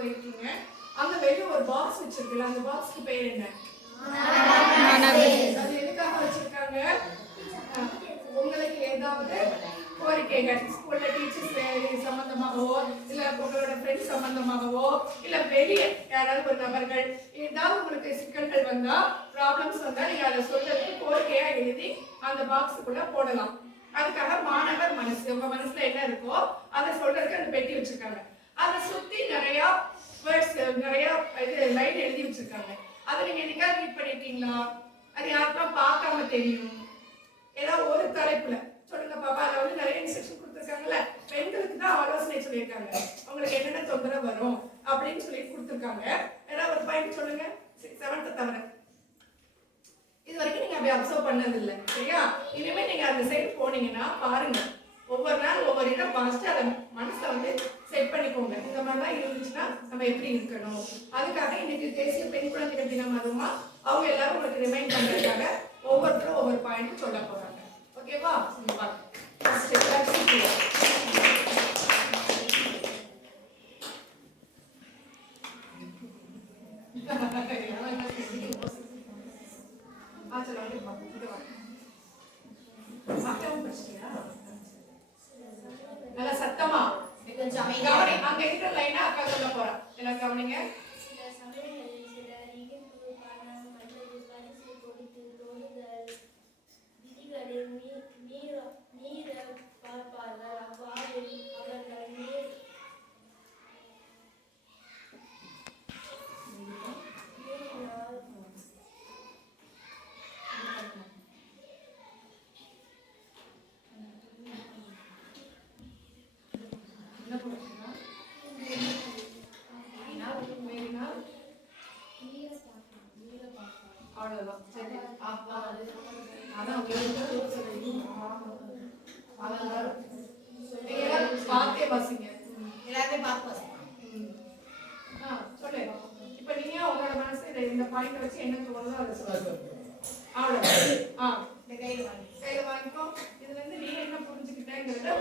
போயிருக்கீங்க. அங்க வெளிய ஒரு பாக்ஸ் வச்சிருக்குல்ல, அந்த பாக்ஸ்க்கு பேர் என்ன? அது எதுக்காக வச்சிருக்காங்க? உங்களுக்கு ஏதாவது கோரிக்கைகள் ஸ்கூல்ல டீச்சர்ஸ் சம்பந்தமாகவோ இல்ல உங்களோட ஃப்ரெண்ட்ஸ் சம்பந்தமாகவோ இல்ல வெளியே யாராவது ஒரு நபர்கள் ஏதாவது உங்களுக்கு சிக்கல்கள் வந்தா ப்ராப்ளம்ஸ் வந்தா நீங்க அதை சொல்றதுக்கு கோரிக்கையா எழுதி அந்த பாக்ஸுக்குள்ள போடலாம். அதுக்காக மாணவர் மனசு, உங்க மனசுல என்ன இருக்கோ அதை சொல்றதுக்கு அந்த பெட்டி வச்சிருக்காங்க. அதை சுத்தி நிறைய வேர்ட்ஸ், நிறைய இது லைன் எழுதி வச்சிருக்காங்க. அதை நீங்க என்னைக்காவது ரீட் பண்ணிருக்கீங்களா? அது யாருக்கெல்லாம் பார்க்காம தெரியும்? ஏதாவது ஒரு தலைப்புல சொல்லுங்க பாப்பா. அதுல வந்து நிறைய இன்ஸ்ட்ரக்ஷன் கொடுத்துருக்காங்கல்ல, பெண்களுக்கு தான் ஆலோசனை சொல்லியிருக்காங்க, அவங்களுக்கு என்னென்ன தொந்தரவு வரும் அப்படின்னு சொல்லி கொடுத்துருக்காங்க. ஏதாவது ஒரு பாயிண்ட் சொல்லுங்க. 7th தவிர இது வரைக்கும் நீங்க அப்படி அப்சர்வ் பண்ணது இல்லை, சரியா? இனிமே நீங்க அந்த சைடு போனீங்கன்னா பாருங்க, ஒவ்வொரு நாள் ஒவ்வொரு இடம் பார்த்துட்டு அதை மனசுல வந்து செட் பண்ணிக்கோங்க. இந்த மாதிரிலாம் இருந்துச்சுன்னா நம்ம எப்படி இருக்கணும். அதுக்காக இன்னைக்கு தேசிய பெண் குழந்தைகள் தினம் அதுமா அவங்க எல்லாரும் உங்களுக்கு ரிமைண்ட் பண்றதுக்காக ஒவ்வொருத்தரும் ஒவ்வொரு பாயிண்ட் சொல்ல போறாங்க. ஓகேவா? நல்ல சத்தமா கவனி. அங்க இருக்கிற லைனா அக்கா சொல்ல போறா. என்ன கவனிங்க. அவ்வளவுதான், சரி. பார்த்தே வாசிங்க, எல்லாத்தையும் பார்த்து வாசிங்க. சொல்லு. இப்ப நீங்க உங்களோட மனசு இந்த பாயிண்ட் வச்சு என்ன தோணுதோ அதை சொல்லுங்க. அவ்வளவுதான். கையில வாங்கிக்கோ. இதுல இருந்து நீ என்ன புரிஞ்சுக்கிட்டேங்கிறத